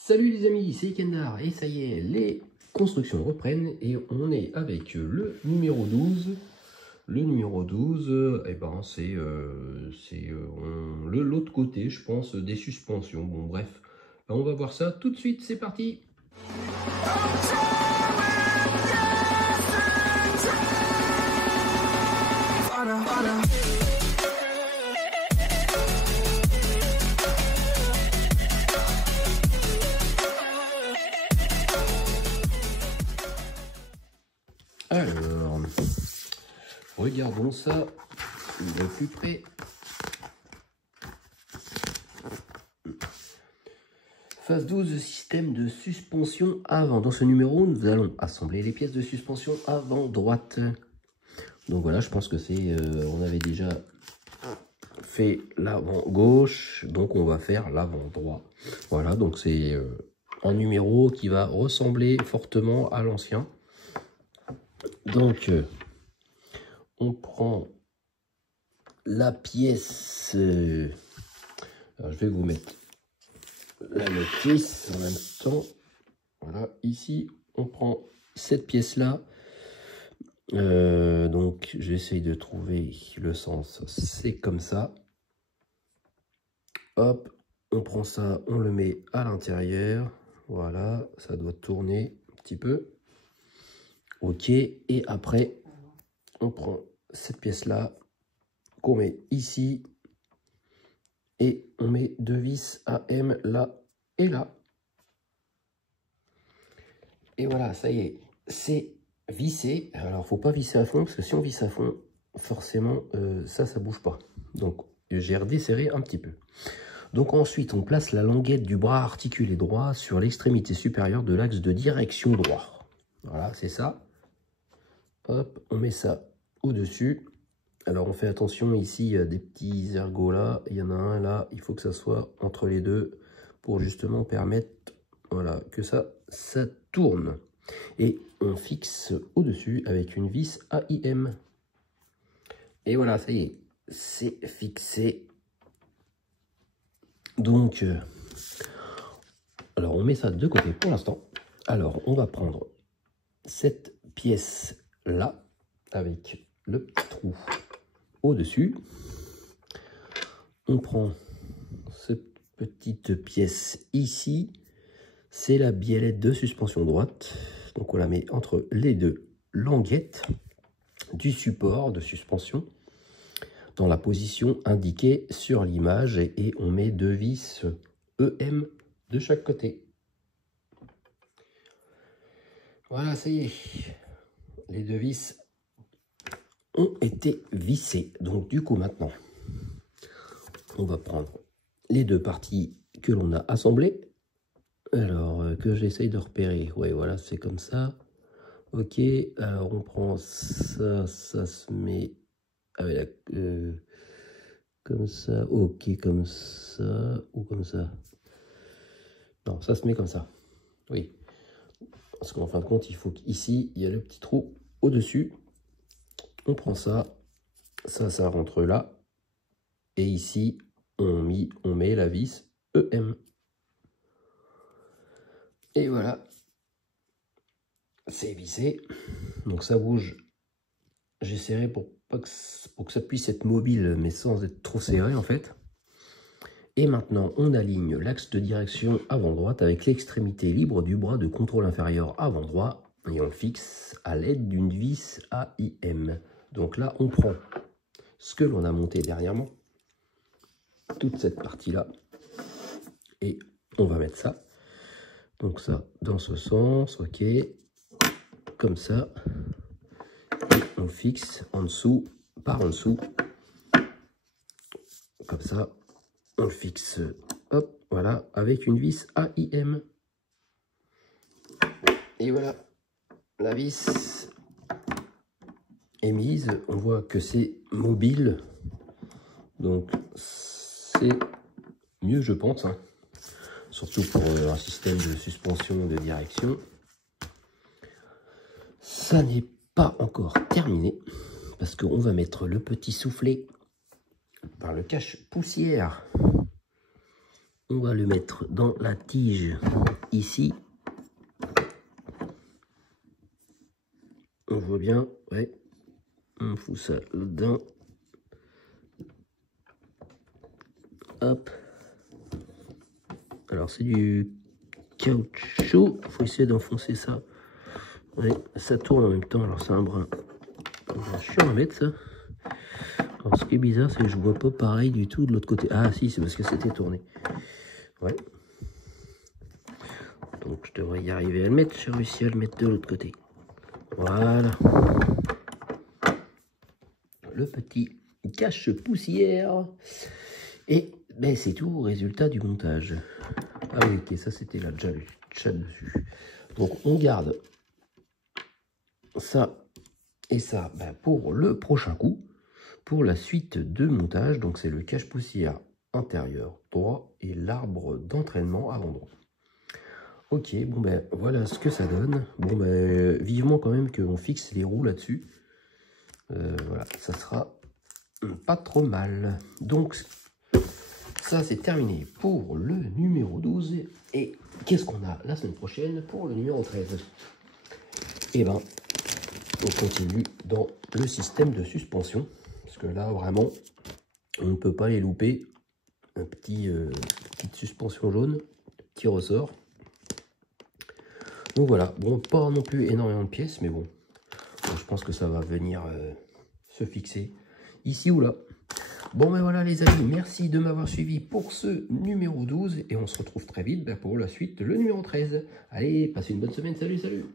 Salut les amis, c'est Kendar et ça y est, les constructions reprennent et on est avec le numéro 12. Le numéro 12, eh ben, c'est l'autre côté, je pense, des suspensions. Bon bref, ben, on va voir ça tout de suite, c'est parti. Alors, regardons ça de plus près. Phase 12, système de suspension avant. Dans ce numéro, nous allons assembler les pièces de suspension avant droite. Donc voilà, je pense que c'est... on avait déjà fait l'avant gauche, donc on va faire l'avant droit. Voilà, donc c'est un numéro qui va ressembler fortement à l'ancien. Donc, on prend la pièce... alors, je vais vous mettre la notice en même temps. Voilà, ici, on prend cette pièce-là. Donc, j'essaye de trouver le sens. C'est comme ça. Hop, on prend ça, on le met à l'intérieur. Voilà, ça doit tourner un petit peu. Ok, et après, on prend cette pièce-là qu'on met ici. Et on met deux vis AM là et là. Et voilà, ça y est, c'est vissé. Alors, faut pas visser à fond, parce que si on visse à fond, forcément, ça bouge pas. Donc, j'ai redesserré un petit peu. Donc ensuite, on place la languette du bras articulé droit sur l'extrémité supérieure de l'axe de direction droit. Voilà, c'est ça. Hop, on met ça au-dessus. Alors on fait attention, ici il y a des petits ergots là, il y en a un là, il faut que ça soit entre les deux pour justement permettre, voilà, que ça tourne. Et on fixe au-dessus avec une vis AIM. Et voilà, ça y est, c'est fixé. Donc, alors on met ça de côté pour l'instant. Alors on va prendre cette pièce là avec le petit trou au-dessus. On prend cette petite pièce ici. C'est la biellette de suspension droite. Donc on la met entre les deux languettes du support de suspension dans la position indiquée sur l'image et on met deux vis EM de chaque côté. Voilà, ça y est. Les deux vis ont été vissées. Donc du coup maintenant, on va prendre les deux parties que l'on a assemblées. Alors que j'essaye de repérer. Ouais, voilà, c'est comme ça. Ok, alors on prend ça, ça se met avec comme ça. Ok, comme ça ou comme ça. Non, ça se met comme ça. Oui, parce qu'en fin de compte, il faut qu'ici il y a le petit trou au-dessus. On prend ça, ça rentre là. Et ici, on met la vis EM. Et voilà, c'est vissé. Donc ça bouge. J'ai serré pour que ça puisse être mobile, mais sans être trop serré en fait. Et maintenant, on aligne l'axe de direction avant droite avec l'extrémité libre du bras de contrôle inférieur avant droit. Et on le fixe à l'aide d'une vis AIM. Donc là, on prend ce que l'on a monté dernièrement, toute cette partie-là, et on va mettre ça. Donc ça, dans ce sens, ok, comme ça, et on fixe en dessous, par en dessous, comme ça, on le fixe, hop, voilà, avec une vis AIM. Et voilà, la vis est mise, on voit que c'est mobile, donc c'est mieux je pense, hein. Surtout pour un système de suspension de direction. Ça n'est pas encore terminé, parce qu'on va mettre le petit soufflet par le cache-poussière On va le mettre dans la tige ici. On voit bien, ouais. On fout ça dedans. Hop. Alors c'est du caoutchouc. Il faut essayer d'enfoncer ça. Ouais, ça tourne en même temps. Alors c'est un brin chiant à mettre ça. Alors ce qui est bizarre, c'est que je vois pas pareil du tout de l'autre côté. Ah si, c'est parce que c'était tourné. Ouais. Donc je devrais y arriver à le mettre. J'ai réussi à le mettre de l'autre côté. Voilà. Le petit cache-poussière. Et ben, c'est tout, résultat du montage. Ah oui, ok, ça c'était là déjà le chat dessus. Donc on garde ça et ça ben, pour le prochain coup. Pour la suite de montage, donc c'est le cache-poussière intérieur droit et l'arbre d'entraînement avant droit. Ok, bon ben voilà ce que ça donne. Bon ben vivement quand même qu'on fixe les roues là-dessus. Voilà, ça sera pas trop mal. Donc ça c'est terminé pour le numéro 12. Et qu'est-ce qu'on a la semaine prochaine pour le numéro 13? Et ben on continue dans le système de suspension. Parce que là vraiment on ne peut pas les louper. Un petite suspension jaune, petit ressort. Donc voilà, bon, pas non plus énormément de pièces, mais bon, je pense que ça va venir se fixer ici ou là. Bon ben voilà les amis, merci de m'avoir suivi pour ce numéro 12 et on se retrouve très vite pour la suite, le numéro 13. Allez, passez une bonne semaine, salut, salut!